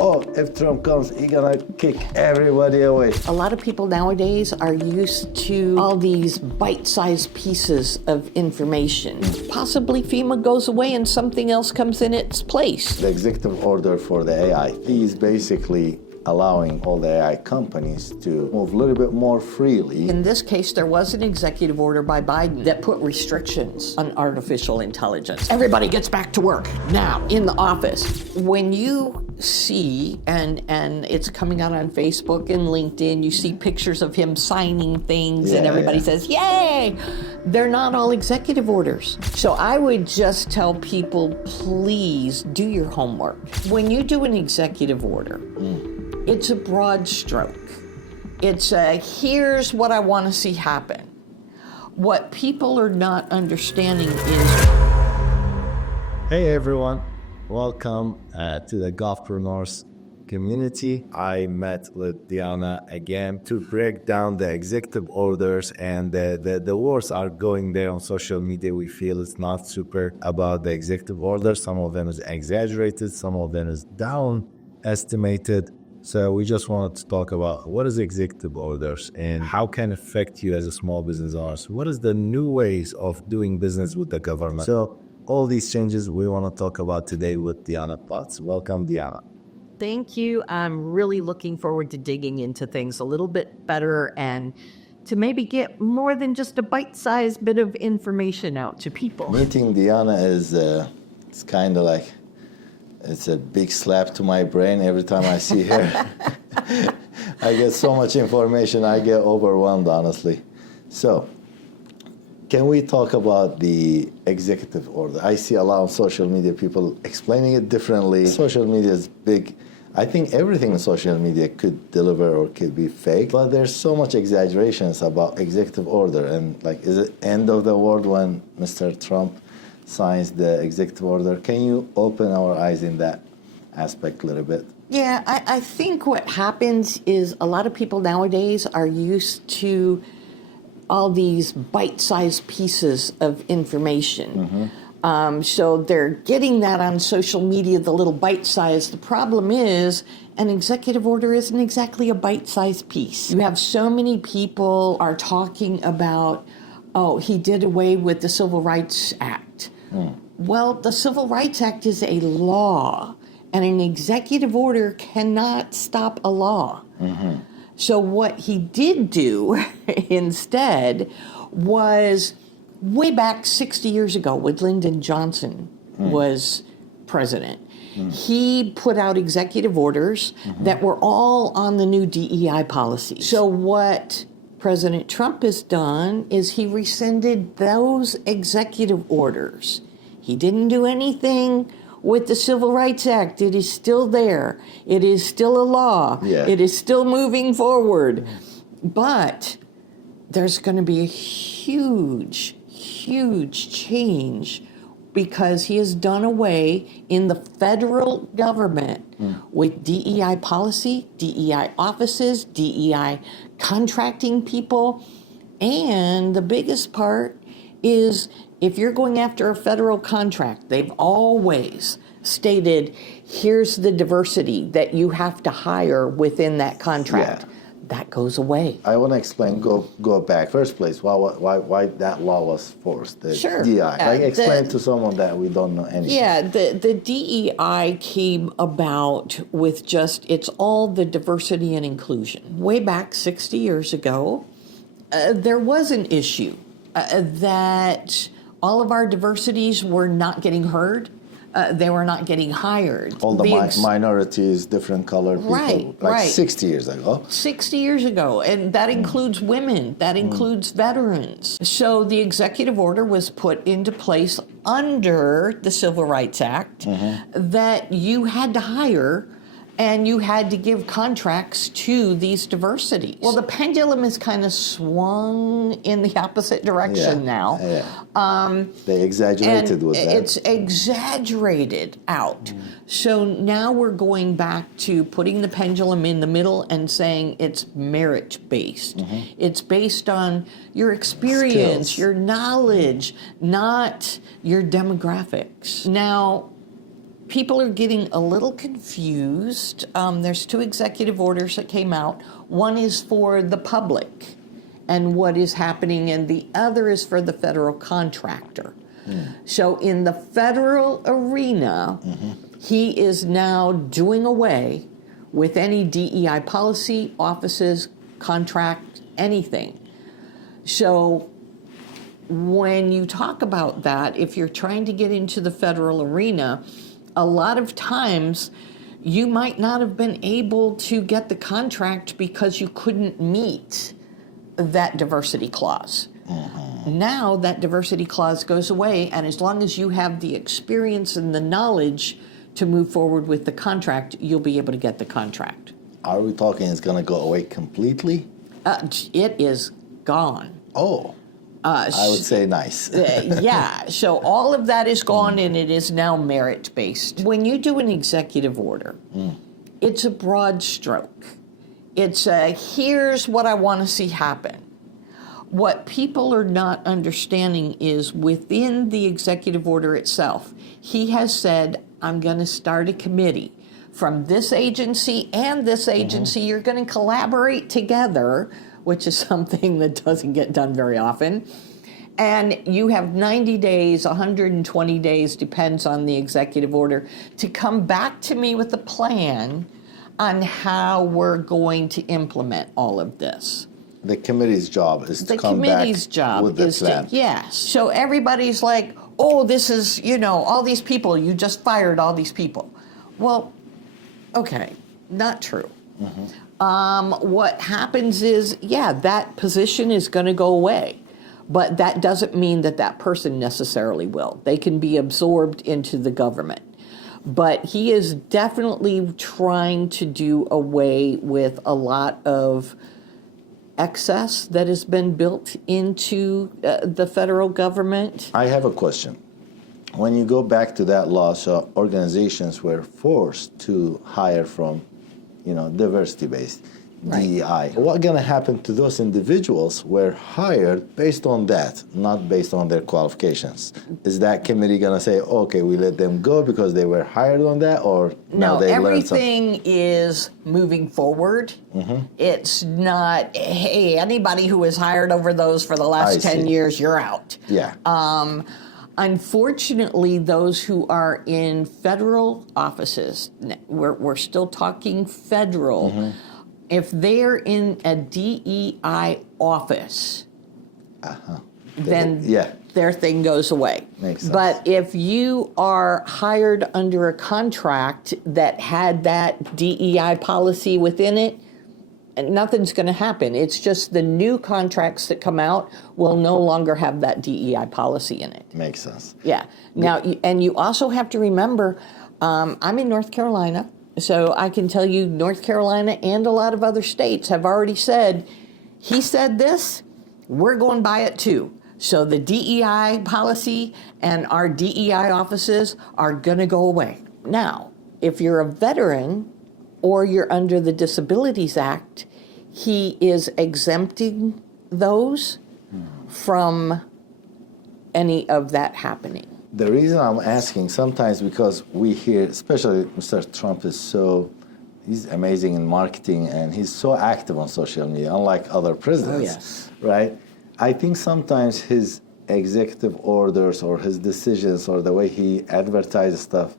oh, if Trump comes, he's gonna kick everybody away. A lot of people nowadays are used to all these bite-sized pieces of information. Possibly FEMA goes away and something else comes in its place. The executive order for the AI is basically allowing all the AI companies to move a little bit more freely. In this case, there was an executive order by Biden that put restrictions on artificial intelligence. Everybody gets back to work now in the office. When you see, and it's coming out on Facebook and LinkedIn, you see pictures of him signing things and everybody says, yay! They're not all executive orders. So I would just tell people, please do your homework. When you do an executive order, it's a broad stroke. It's a, here's what I want to see happen. What people are not understanding is... Hey everyone, welcome to the Golfpreneurs community. I met with Diana again to break down the executive orders, and the words are going there on social media. We feel it's not super about the executive orders. Some of them is exaggerated, some of them is down estimated. So we just wanted to talk about what is executive orders and how can it affect you as a small business owner. So what is the new ways of doing business with the government? So all these changes we want to talk about today with Diana Potts. Welcome, Diana. Thank you. I'm really looking forward to digging into things a little bit better and to maybe get more than just a bite-sized bit of information out to people. Meeting Diana is it's kind of like, it's a big slap to my brain every time I see her. I get so much information, I get overwhelmed, honestly. So, can we talk about the executive order? I see a lot on social media, people explaining it differently. Social media is big. I think everything in social media could deliver or could be fake, but there's so much exaggerations about executive order. And like, is it end of the world when Mr. Trump signs the executive order? Can you open our eyes in that aspect a little bit? Yeah, I think what happens is a lot of people nowadays are used to all these bite-sized pieces of information. So they're getting that on social media, the little bite-sized. The problem is an executive order isn't exactly a bite-sized piece. You have so many people are talking about, oh, he did away with the Civil Rights Act. Well, the Civil Rights Act is a law, and an executive order cannot stop a law. So what he did do instead was, way back 60 years ago when Lyndon Johnson was president, he put out executive orders that were all on the new DEI policy. So what President Trump has done is he rescinded those executive orders. He didn't do anything with the Civil Rights Act. It is still there. It is still a law. It is still moving forward. But there's going to be a huge change because he has done away in the federal government with DEI policy, DEI offices, DEI contracting people. And the biggest part is if you're going after a federal contract, they've always stated, here's the diversity that you have to hire within that contract. That goes away. I want to explain, go back. First place, why that law was forced, the DEI. Like, explain to someone that we don't know anything. Yeah, the DEI came about with just, it's all the diversity and inclusion. Way back 60 years ago, there was an issue that all of our diversities were not getting heard. They were not getting hired. All the minorities, different colored people, like 60 years ago. 60 years ago, and that includes women, that includes veterans. So the executive order was put into place under the Civil Rights Act that you had to hire and you had to give contracts to these diversities. Well, the pendulum has kind of swung in the opposite direction now. They exaggerated with that. It's exaggerated out. So now we're going back to putting the pendulum in the middle and saying it's merit-based. It's based on your experience, skills, your knowledge, not your demographics. Now, people are getting a little confused. There's 2 executive orders that came out. One is for the public and what is happening, and the other is for the federal contractor. So in the federal arena, he is now doing away with any DEI policy, offices, contract, anything. So when you talk about that, if you're trying to get into the federal arena, a lot of times you might not have been able to get the contract because you couldn't meet that diversity clause. Now that diversity clause goes away, and as long as you have the experience and the knowledge to move forward with the contract, you'll be able to get the contract. Are we talking it's going to go away completely? It is gone. Oh, I would say nice. Yeah, so all of that is gone, and it is now merit-based. When you do an executive order, it's a broad stroke. It's here's what I want to see happen. What people are not understanding is within the executive order itself, he has said, I'm going to start a committee from this agency and this agency. You're going to collaborate together, which is something that doesn't get done very often. And you have 90 days, 120 days, depends on the executive order, to come back to me with a plan on how we're going to implement all of this. The committee's job is to come back The committee's job with the is plan. to, yes. So everybody's like, oh, this is, all these people, you just fired all these people. Well, okay, not true. What happens is, that position is going to go away, but that doesn't mean that that person necessarily will. They can be absorbed into the government. But he is definitely trying to do away with a lot of excess that has been built into the federal government. I have a question. When you go back to that law, so organizations were forced to hire from, diversity-based DEI. What's going to happen to those individuals who were hired based on that, not based on their qualifications? Is that committee going to say, okay, we let them go because they were hired on that, or now No, they learned something? everything is moving forward. It's not, hey, anybody who was hired over those for the last I 10 see. years, you're out. Yeah. Unfortunately, those who are in federal offices, we're still talking federal, if they're in a DEI office, then their thing goes away. Makes sense. But if you are hired under a contract that had that DEI policy within it, nothing's going to happen. It's just the new contracts that come out will no longer have that DEI policy in it. Makes sense. Yeah. Now, and you also have to remember, I'm in North Carolina, so I can tell you North Carolina and a lot of other states have already said, he said this, we're going by it too. So the DEI policy and our DEI offices are going to go away. Now, if you're a veteran or you're under the Disabilities Act, he is exempting those from any of that happening. The reason I'm asking sometimes because we hear, especially Mr. Trump he's amazing in marketing and he's so active on social media, unlike other presidents, right? I think sometimes his executive orders or his decisions or the way he advertises stuff,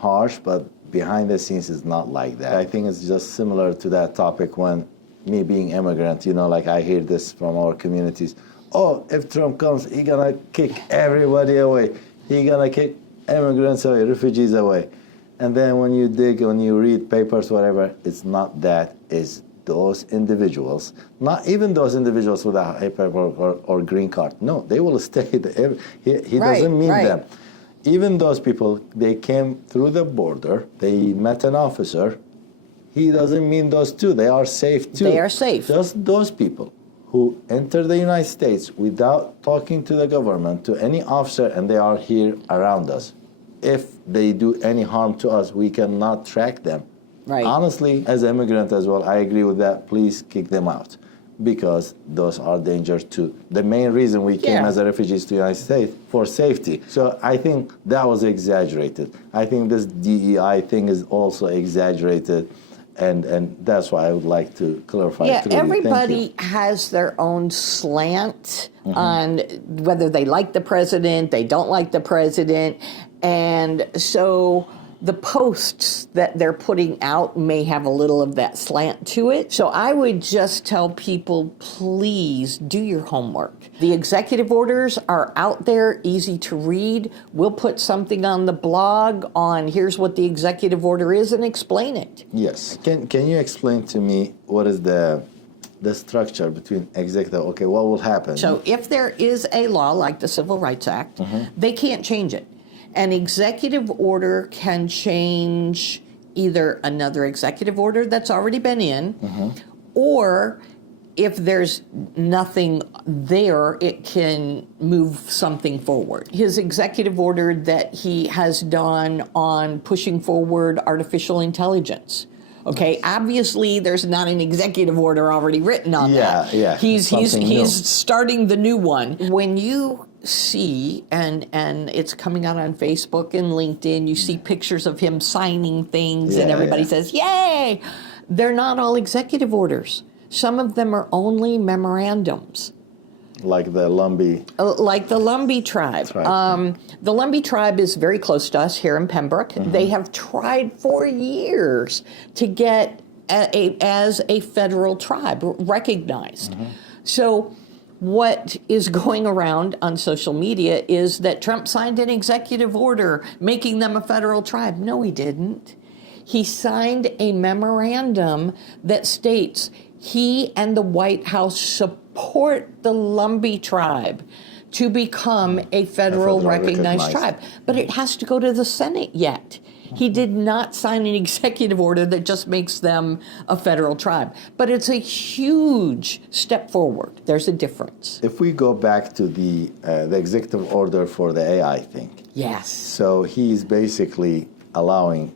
harsh, but behind the scenes is not like that. I think it's just similar to that topic when me being immigrant, like I hear this from our communities. Oh, if Trump comes, he's gonna kick everybody away. He's gonna kick immigrants away, refugees away. And then when you read papers, whatever, it's not that. It's those individuals, not even those individuals with a paper or green card. No, they will stay. He doesn't mean them. Even those people, they came through the border, they met an officer. He doesn't mean those two. They are safe too. They are safe. Just those people who enter the United States without talking to the government, to any officer, and they are here around us. If they do any harm to us, we cannot track them. Right. Honestly, as an immigrant as well, I agree with that. Please kick them out. because those are dangers too. The main reason we came Yeah. as a refugees to the United States for safety. So I think that was exaggerated. I think this DEI thing is also exaggerated, and that's why I would like to clarify. Yeah, Trudy. Thank you. everybody has their own slant on whether they like the president, they don't like the president, and so the posts that they're putting out may have a little of that slant to it. So I would just tell people, please do your homework. The executive orders are out there, easy to read. We'll put something on the blog on here's what the executive order is and explain it. Yes. Can you explain to me what is the structure between executive? Okay, what will happen? So if there is a law like the Civil Rights Act, they can't change it. An executive order can change either another executive order that's already been in, or if there's nothing there, it can move something forward. His executive order that he has done on pushing forward artificial intelligence. Okay, obviously there's not an executive order already written on that. Yeah. He's Something new. starting the new one. When you see, and it's coming out on Facebook and LinkedIn, you see pictures of him signing things and everybody says, yay! They're not all executive orders. Some of them are only memorandums. Like the Lumbee. Like the Lumbee tribe. That's right. The Lumbee tribe is very close to us here in Pembroke. They have tried for years to get as a federal tribe recognized. So what is going around on social media is that Trump signed an executive order making them a federal tribe. No, he didn't. He signed a memorandum that states he and the White House support the Lumbee tribe to become a federal recognized tribe. But it has to go to the Senate yet. He did not sign an executive order that just makes them a federal tribe. But it's a huge step forward. There's a difference. If we go back to the executive order for the AI thing. Yes. So he's basically allowing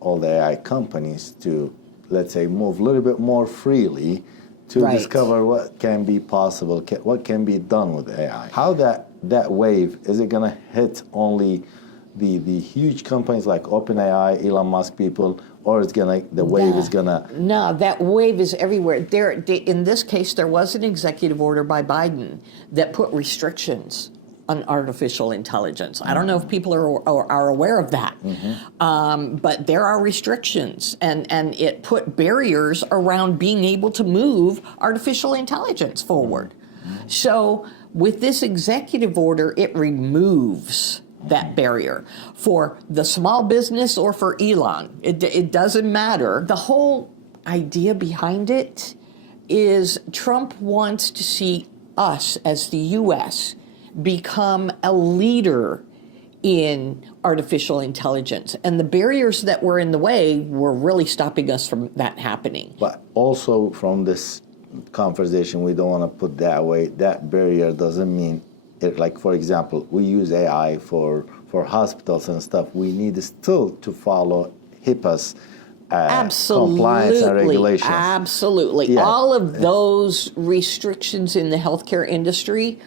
all the AI companies to, let's say, move a little bit more freely to discover what can be possible, what can be done with AI. How that wave, is it going to hit only the huge companies like OpenAI, Elon Musk people, or is the wave is going to... No, that wave is everywhere. In this case, there was an executive order by Biden that put restrictions on artificial intelligence. I don't know if people are aware of that, but there are restrictions, and it put barriers around being able to move artificial intelligence forward. So with this executive order, it removes that barrier for the small business or for Elon. It doesn't matter. The whole idea behind it is Trump wants to see us as the U.S. become a leader in artificial intelligence. And the barriers that were in the way were really stopping us from that happening. But also from this conversation, we don't want to put that way. That barrier doesn't mean, like, for example, we use AI for hospitals and stuff. We need still to follow HIPAA's compliance and regulations. Absolutely. Yeah. All of those restrictions in the healthcare industry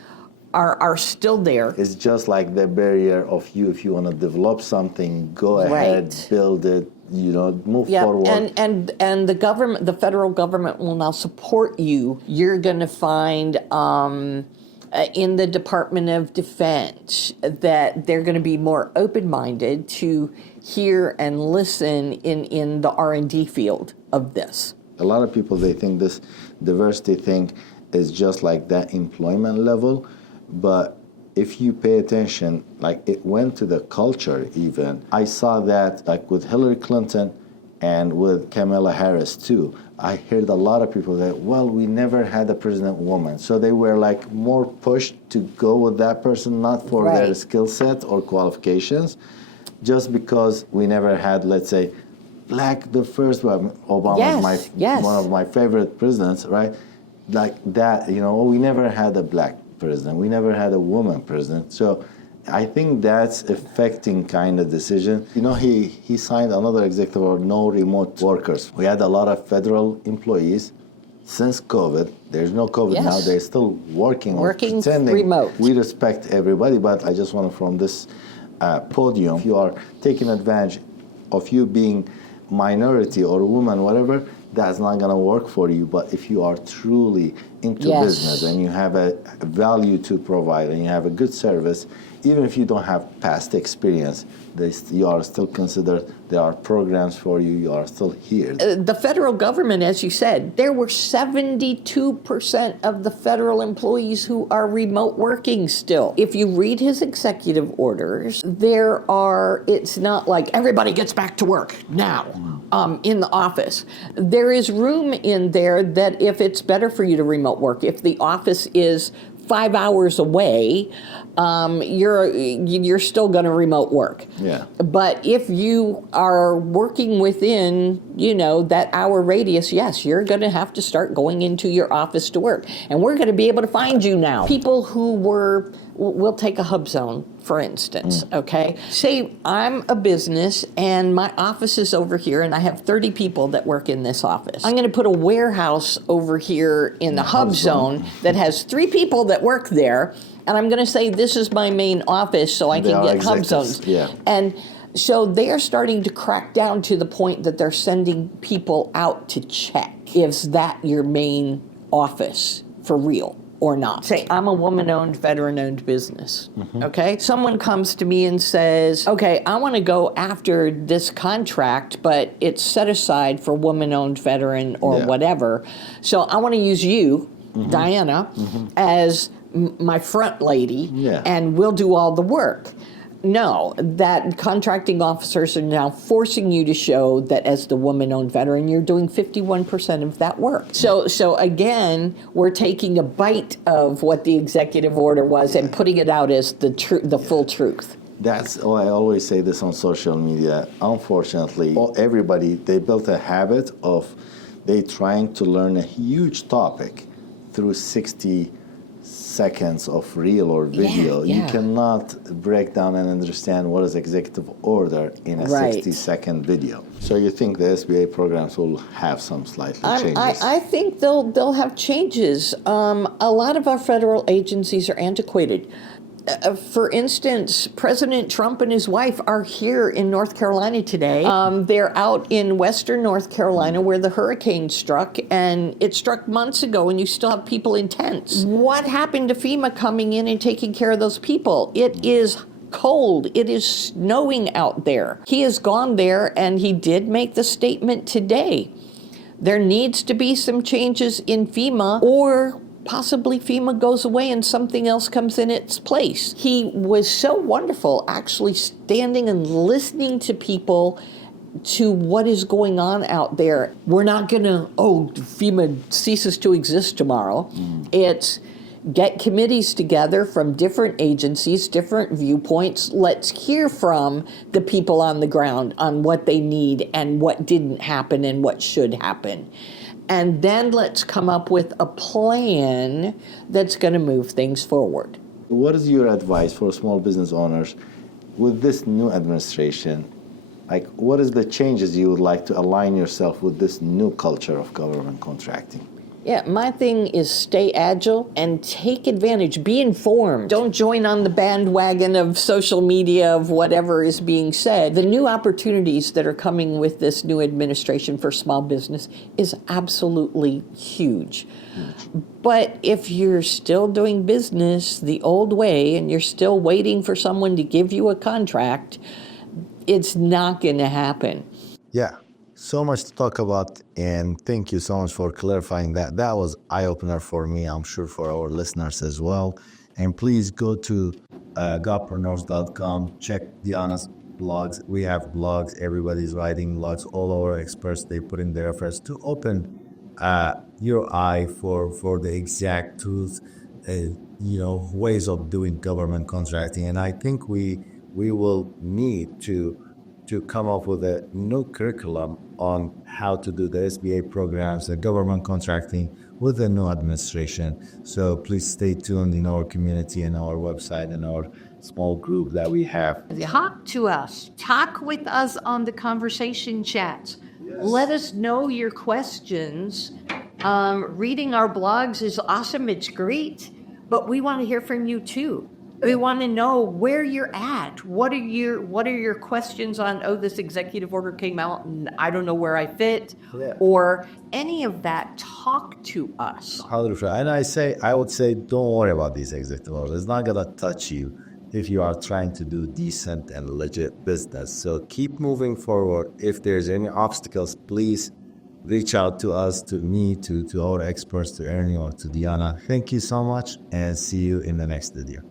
are still there. It's just like the barrier of if you want to develop something, go ahead, build it, move forward. And the government, the federal government will now support you. You're going to find in the Department of Defense that they're going to be more open-minded to hear and listen in the R&D field of this. A lot of people, they think this diversity thing is just like that employment level. But if you pay attention, like it went to the culture even. I saw that like with Hillary Clinton and with Kamala Harris too. I heard a lot of people that, well, we never had a president woman. So they were like more pushed to go with that person, not for their skill set or qualifications, just because we never had, let's say, the first one. Obama was one of my favorite presidents, right? Like that, we never had a black president. We never had a woman president. So I think that's affecting kind of decision. He signed another executive order, no remote workers. We had a lot of federal employees since COVID, there's no COVID Yes. now, they're still working Working pretending remote. we respect everybody, but I just want to, from this podium, if you are taking advantage of you being minority or a woman, whatever, that's not going to work for you. But if you are truly into Yes. business and you have a value to provide and you have a good service, even if you don't have past experience, you are still considered, there are programs for you, you are still here. The federal government, as you said, there were 72% of the federal employees who are remote working still. If you read his executive orders, it's not like everybody gets back to work now in the office. There is room in there that if it's better for you to remote work, if the office is 5 hours away, you're still going to remote work. Yeah. But if you are working within, that hour radius, yes, you're going to have to start going into your office to work. And we're going to be able to find you now. People who we'll take a hub zone, for instance, okay? Say I'm a business and my office is over here and I have 30 people that work in this office. I'm going to put a warehouse over here in the hub zone that has 3 people that work there, and I'm going to say this is my main office so I can get hub zones. Yeah. And so they're starting to crack down to the point that they're sending people out to check. Is that your main office for real or not? Say, I'm a woman-owned, veteran-owned business, okay? Someone comes to me and says, okay, I want to go after this contract, but it's set aside for woman-owned, veteran, or whatever. So I want to use you, Diana, as my front lady, and we'll do all the work. No, that contracting officers are now forcing you to show that as the woman-owned veteran, you're doing 51% of that work. So again, we're taking a bite of what the executive order was and putting it out as the full truth. That's why I always say this on social media. Unfortunately, everybody, they built a habit of they trying to learn a huge topic through 60 seconds of reel or video. Yeah. You cannot break down and understand what is executive order in a 60-second video. So you think the SBA programs will have some slightly changes? I think they'll have changes. A lot of our federal agencies are antiquated. For instance, President Trump and his wife are here in North Carolina today. They're out in western North Carolina where the hurricane struck, and it struck months ago, and you still have people in tents. What happened to FEMA coming in and taking care of those people? It is cold. It is snowing out there. He has gone there, and he did make the statement today. There needs to be some changes in FEMA, or possibly FEMA goes away and something else comes in its place. He was so wonderful actually standing and listening to people, to what is going on out there. We're not going to, FEMA ceases to exist tomorrow. It's get committees together from different agencies, different viewpoints. Let's hear from the people on the ground on what they need and what didn't happen and what should happen. And then let's come up with a plan that's going to move things forward. What is your advice for small business owners with this new administration? Like, what is the changes you would like to align yourself with this new culture of government contracting? Yeah, my thing is stay agile and take advantage. Be informed. Don't join on the bandwagon of social media of whatever is being said. The new opportunities that are coming with this new administration for small business is absolutely huge. But if you're still doing business the old way and you're still waiting for someone to give you a contract, it's not going to happen. Yeah. So much to talk about, and thank you so much for clarifying that. That was eye-opener for me, I'm sure for our listeners as well. And please go to godpreneurs.com, check Diana's blogs. We have blogs, everybody's writing blogs, all our experts, they put in their efforts to open your eye for the exact truth, ways of doing government contracting. And I think we will need to come up with a new curriculum on how to do the SBA programs, the government contracting with the new administration. So please stay tuned in our community and our website and our small group that we have. Talk to us. Talk with us on the conversation chats. Let us know your questions Reading our blogs is awesome. It's great. But we want to hear from you too. We want to know where you're at. What are your questions on, oh, this executive order came out and I don't know where I fit, Yeah. or any of that. Talk to us. 100%. And I would say, don't worry about these executive orders. It's not gonna touch you if you are trying to do decent and legit business. So keep moving forward. If there's any obstacles, please reach out to us, to me, to our experts, to Ernie or to Diana. Thank you so much, and see you in the next video.